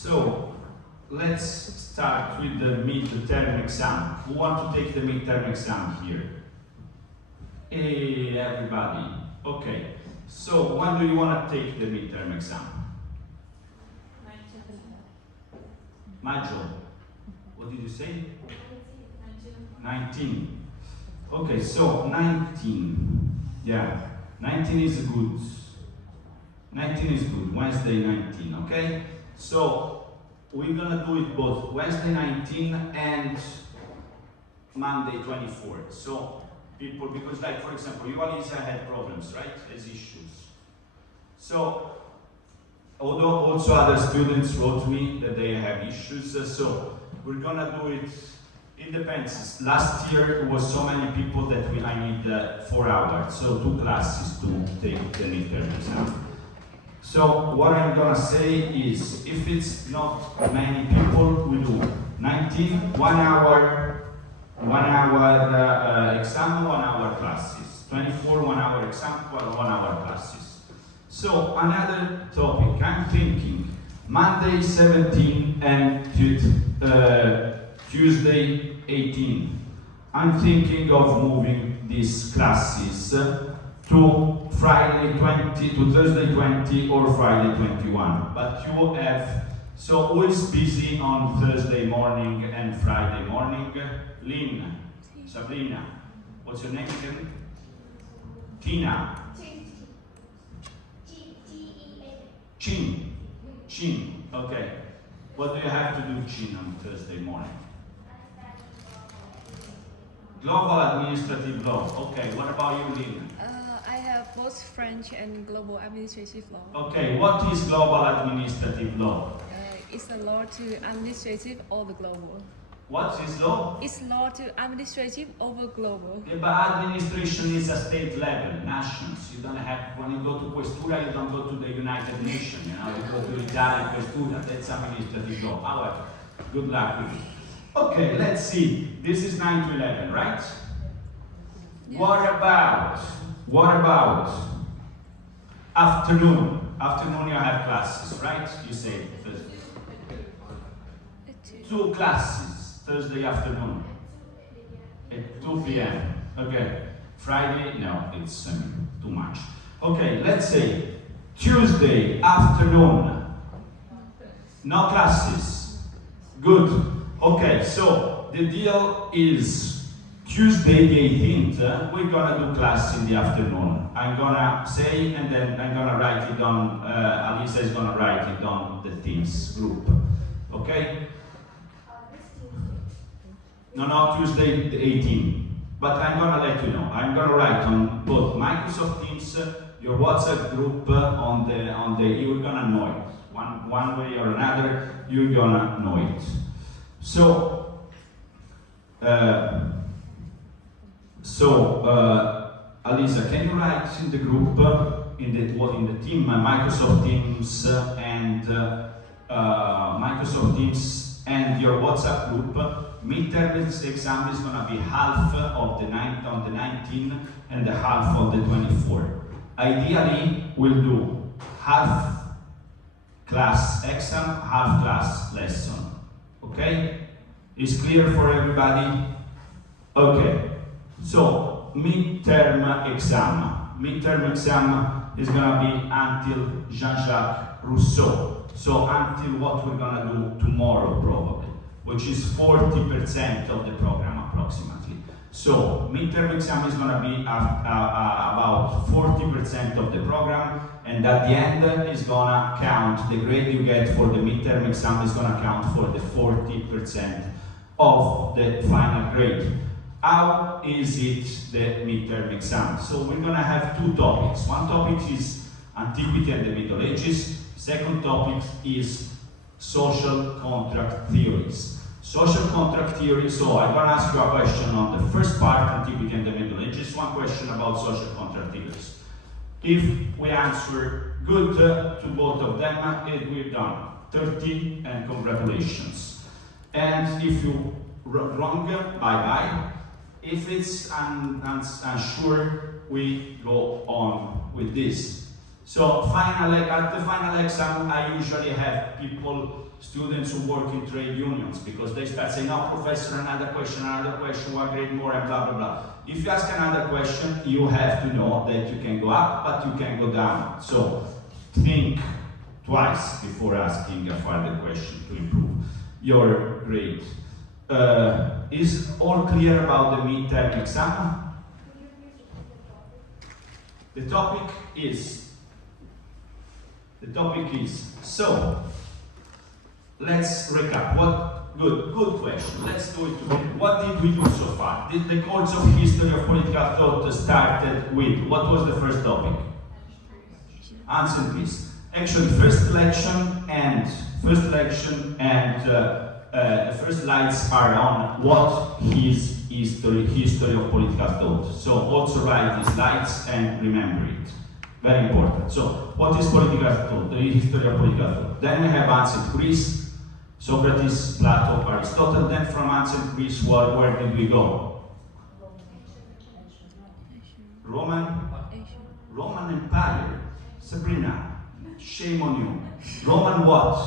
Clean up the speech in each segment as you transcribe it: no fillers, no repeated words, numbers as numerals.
So let's start with the midterm exam. Who want to take the midterm exam here? Hey, everybody. Okay. So when do you want to take the midterm exam? Maggio. What did you say? 19. Okay, so 19. Yeah, 19 is good. 19 is good. Wednesday 19, okay? So we're gonna do it both Wednesday 19 and Monday 24. So people, because like for example, you Alisa had problems, right? As issues. So although also other students wrote me that they have issues, so we're gonna do it. It depends. Last year it was so many people that I need 4 hours, so 2 classes to take the midterm exam. So what I'm gonna say is, if it's not many people, we do 19, 1 hour, exam, 1 hour classes. 24, 1 hour exam, 1 hour classes. So another topic, I'm thinking Monday 17 and Tuesday 18. I'm thinking of moving these classes to Friday 20, to Thursday 20 or Friday 21. But you have, so who is busy on Thursday morning and Friday morning? Lynn, Sabrina, what's your name again? Tina. Chin, okay. What do you have to do, Chin, on Thursday morning? Global Administrative Law. Okay, what about you, Lynn? I have both French and Global Administrative Law. Okay, what is Global Administrative Law? It's a law to administrative over global. What is law? It's law to administrative over global. Yeah, but administration is a state level, nations. You don't have, when you go to Questura, you don't go to the United Nations, you know, you go to Italy, Questura, that's administrative law. However, good luck with it. Okay, let's see. This is 9 to 11, right? Yeah. What about afternoon? Afternoon you have classes, right? You say Thursday. 2 classes, Thursday afternoon. At 2 p.m. Okay. Friday, no, it's too much. Okay, let's say Tuesday afternoon. No classes. Good. Okay, so the deal is Tuesday the 18th, we're gonna do class in the afternoon. I'm gonna say, and then I'm gonna write it on, Alisa is gonna write it on the Teams group. Okay? No, Tuesday the 18th. But I'm gonna let you know. I'm gonna write on both Microsoft Teams, your WhatsApp group, you're gonna know it. One way or another, you're gonna know it. So, Alisa, can you write in the group, in the team, Microsoft Teams and your WhatsApp group, midterm exam is going to be half of the 9th on the 19th and the half of the 24th. Ideally, we'll do half class exam, half class lesson. Okay? Is clear for everybody? Okay. So, midterm exam. Midterm exam is going to be until Jean-Jacques Rousseau. So, until what we're going to do tomorrow, probably, which is 40% of the program, approximately. So, midterm exam is going to be about 40% of the program, and at the end is going to count, the grade you get for the midterm exam is going to count for the 40% of the final grade. How is it the midterm exam? So we're going to have 2 topics. One topic is Antiquity and the Middle Ages. Second topic is Social Contract Theories. Social contract theory, so I'm going to ask you a question on the first part, Antiquity and the Middle Ages, one question about social contract theories. If we answer good to both of them, we're done. 30 and congratulations. And if you wrong, bye-bye. If it's unsure, we go on with this. So at the final exam, I usually have students who work in trade unions, because they start saying, "Oh, professor, another question, what grade more," and blah, blah, blah. If you ask another question, you have to know that you can go up, but you can go down. So think twice before asking a further question to improve your grade. Is all clear about the midterm exam? The topic is, so let's recap. Good question. Let's do it together. What did we do so far? Did the course of history of political thought started with, what was the first topic? Ancient Greece. Actually, first lection and the first slides are on what is history of political thought. So also write these slides and remember it. Very important. So, what is political thought? The history of political thought. Then we have ancient Greece, Socrates, Plato, Aristotle. Then from ancient Greece, where did we go? Roman Empire. Sabrina, shame on you. Roman what?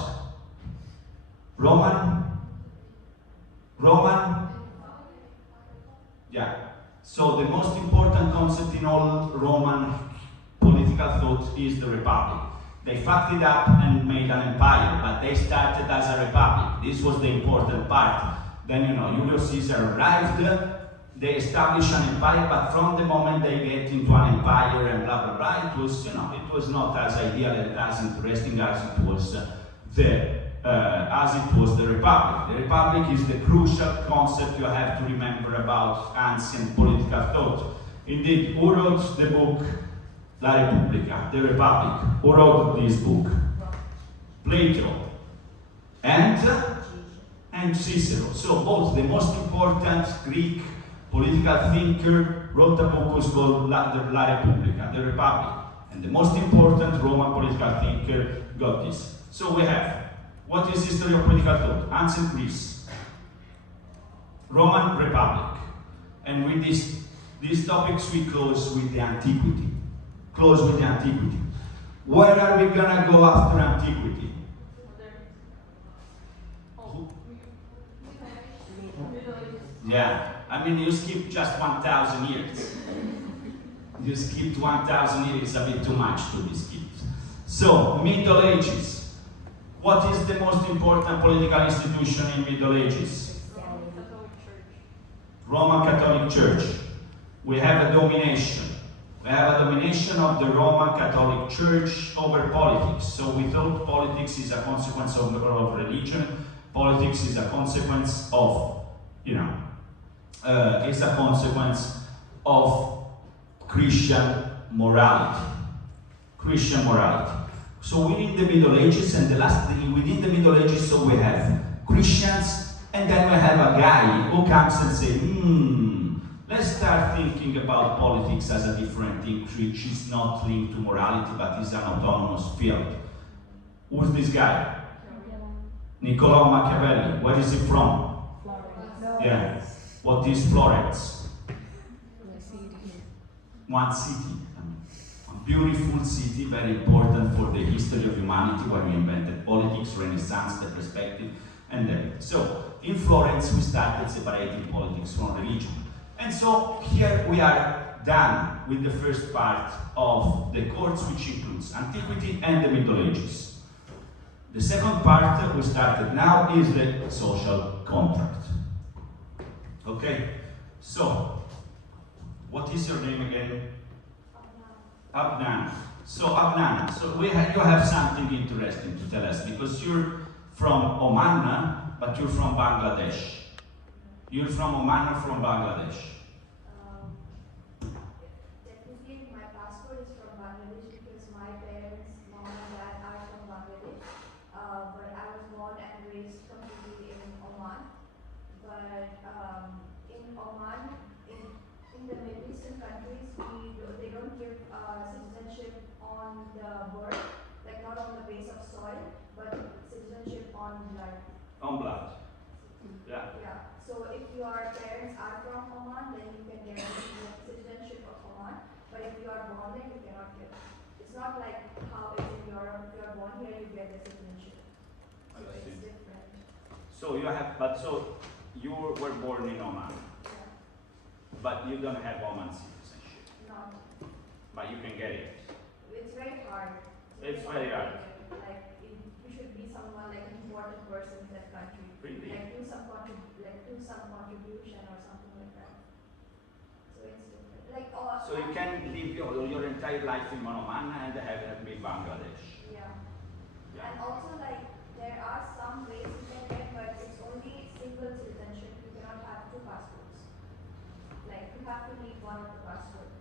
Roman? Yeah. So the most important concept in all Roman political thought is the republic. They fucked it up and made an empire, but they started as a republic. This was the important part. Then, Julius Caesar arrived, they established an empire, but from the moment they get into an empire and blah, blah, blah, it was not as ideal and as interesting as it was the republic. The republic is the crucial concept you have to remember about ancient political thought. Indeed, who wrote the book La Repubblica, the Republic? Who wrote this book? Plato and Cicero. So both the most important Greek political thinker wrote a book called La Repubblica, the Republic. And the most important Roman political thinker got this. So we have, what is history of political thought? Ancient Greece, Roman Republic. And with these topics we close with the antiquity. Where are we gonna go after antiquity? Yeah, you skip just 1,000 years. You skipped 1,000 years, a bit too much to be skipped. So, Middle Ages. What is the most important political institution in Middle Ages? Roman Catholic Church. We have a domination. We have a domination of the Roman Catholic Church over politics. So we thought politics is a consequence of religion. Politics is a consequence of, Christian morality. So within the Middle Ages within the Middle Ages, so we have Christians, and then we have a guy who comes and says, let's start thinking about politics as a different thing, which is not linked to morality, but is an autonomous field. Who's this guy? Niccolò Machiavelli. Where is he from? Yeah. What is Florence? One city. A beautiful city, very important for the history of humanity, where we invented politics, Renaissance, the perspective, and then. So, in Florence, we started separating politics from religion. And so here we are done with the first part of the course, which includes antiquity and the Middle Ages. The second part we started now is the social contract. Okay? So, what is your name again? Abnan. So Abnan, you have something interesting to tell us, because you're from Oman, but you're from Bangladesh. You're from Oman or from Bangladesh? Technically, my passport is from Bangladesh because my parents, mom and dad, are from Bangladesh. But I was born and raised completely in Oman. But in Oman, in the Middle Eastern countries, they don't give citizenship on the birth, like not on the base of soil, but citizenship on blood. On blood. Yeah. Yeah. So if your parents are from Oman, then you can get citizenship of Oman. But if you are born there, you cannot get. It's it's not like how it's in Europe. If you are born here, you get the citizenship. So I it's see. different. So you were born in Oman, Yeah. but you don't have Oman citizenship, Not. but you can get it. It's very hard. It's very hard. Like you should be someone like an important person in that country. Really? Like do some contribution or something like that. So it's different. Like So you can live your entire life in Oman and have been Bangladesh. Yeah. Yeah. And also like there are some ways you can get, but it's only single citizenship. You cannot have two passports. Like you have to leave one of the passport,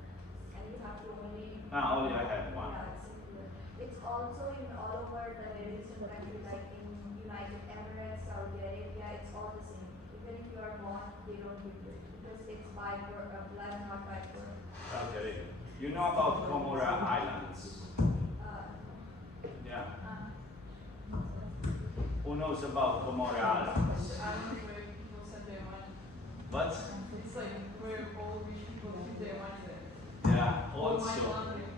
and you have to only. Only I have one. Yeah, it's singular. It's also in all over the Middle Eastern countries, like in United Emirates, Saudi Arabia. It's all the same. Even if you are born, they don't give you it because it's by blood, not by birth. Okay. You know about Comora Islands? Yeah. Who knows about Comora Islands? Islands where people said they went. What? It's like where all rich people think they went there. Yeah, All money also laundering.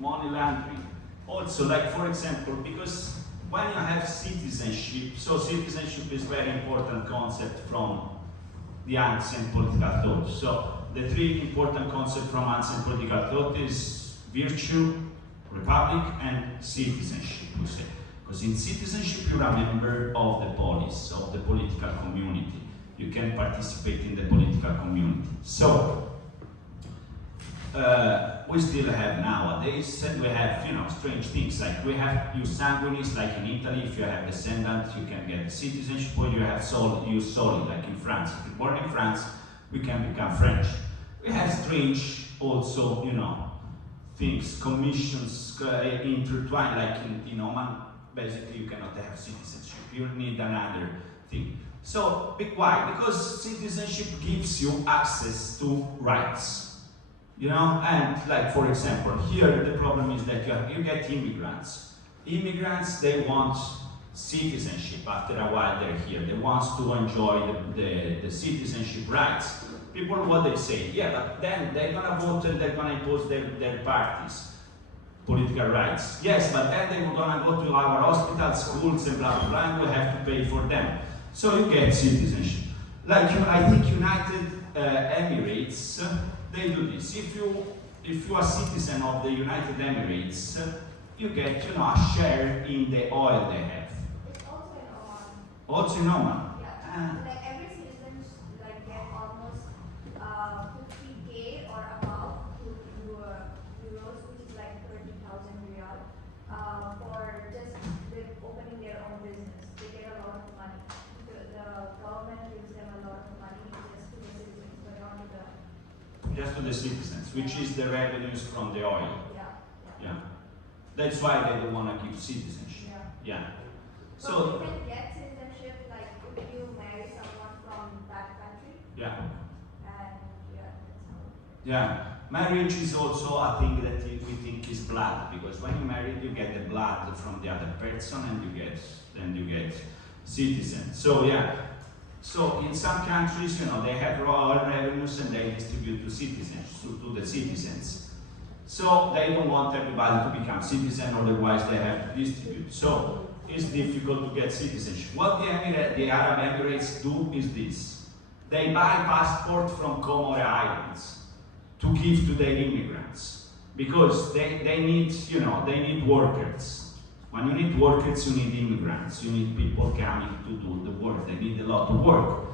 money laundering. Also, like for example, because when you have citizenship, so citizenship is very important concept from the ancient political thought. So the three important concepts from ancient political thought is virtue, republic, and citizenship, we say. Because in citizenship, you're a member of the polis, of the political community. You can participate in the political community. So, we still have nowadays, we have, strange things, like we have ius sanguinis, like in Italy, if you have descendants, you can get citizenship, or you have ius soli, like in France. If you're born in France, we can become French. We have strange, also, things, commissions intertwined, like in Oman, basically you cannot have citizenship. You need another thing. So, why? Because citizenship gives you access to rights. And like for example, here the problem is that you get immigrants. Immigrants, they want citizenship after a while they're here. They want to enjoy the citizenship rights. People, what they say, yeah, but then they're gonna vote and they're gonna impose their parties, political rights. Yes, but then they're gonna go to our hospitals, schools, and blah, blah, blah, and we have to pay for them. So you get citizenship. Like, I think United Emirates, they do this. If you are a citizen of the United Emirates, you get, a share in the oil they have. It's also in Oman. Also in Oman. Yeah. Like every citizen get almost 50K or above euros, which is like 30,000 riyal, for just opening their own business. They get a lot of money. The government gives them a lot of money just to the citizens, but not to the. Just to the citizens, which is the revenues from the oil. Yeah. That's why they don't want to give citizenship. Yeah. So, you can get citizenship like if you marry someone from that country, yeah. and that's how. Yeah. Marriage is also a thing that we think is blood, because when you marry, you get the blood from the other person, and you get citizen. So yeah. So in some countries, they have oil revenues and they distribute to citizens, to the citizens. So they don't want everybody to become citizen, otherwise they have to distribute. So it's difficult to get citizenship. What the Arab Emirates do is this. They buy passport from Comora Islands to give to their immigrants, because they need workers. When you need workers, you need immigrants. You need people coming to do the work. They need a lot of work.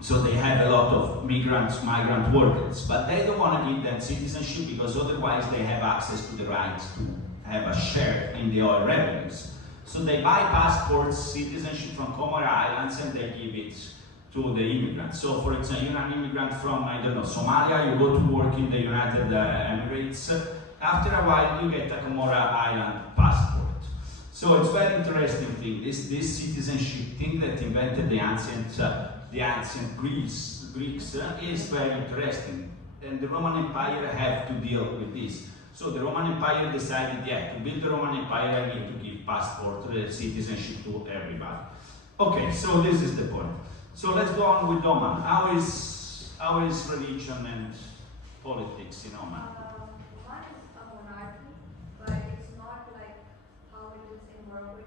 So they have a lot of migrant workers, but they don't want to give them citizenship, because otherwise they have access to the right to have a share in the oil revenues. So they buy passports, citizenship from Comora Islands, and they give it to the immigrants. So for example, you're an immigrant from, Somalia, you go to work in the United Emirates. After a while, you get a Comora Island passport. So it's very interesting thing. This citizenship thing that invented the ancient Greeks is very interesting. And the Roman Empire have to deal with this. So the Roman Empire decided, to build the Roman Empire, I need to give passport, citizenship to everybody. Okay, so this is the point. So let's go on with Oman. How is religion and politics in Oman? Oman is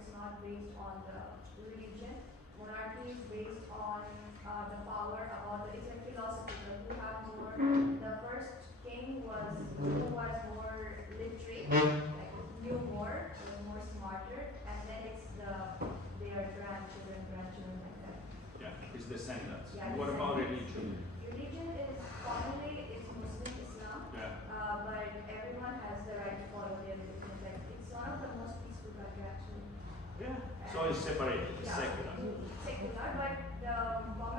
it's not based on the religion. Monarchy is based on the power about it's like philosophical. You have more. The first king was who was more literate, like knew more, was more smarter, and then it's their grandchildren, like that. Yeah, it's descendants. Yeah, What about descendants. religion? Religion is commonly it's Muslim Islam, Yeah. but everyone has the right to follow their religion. Like it's one of the most peaceful country actually. Yeah. So it's separate, it's Yeah. secular.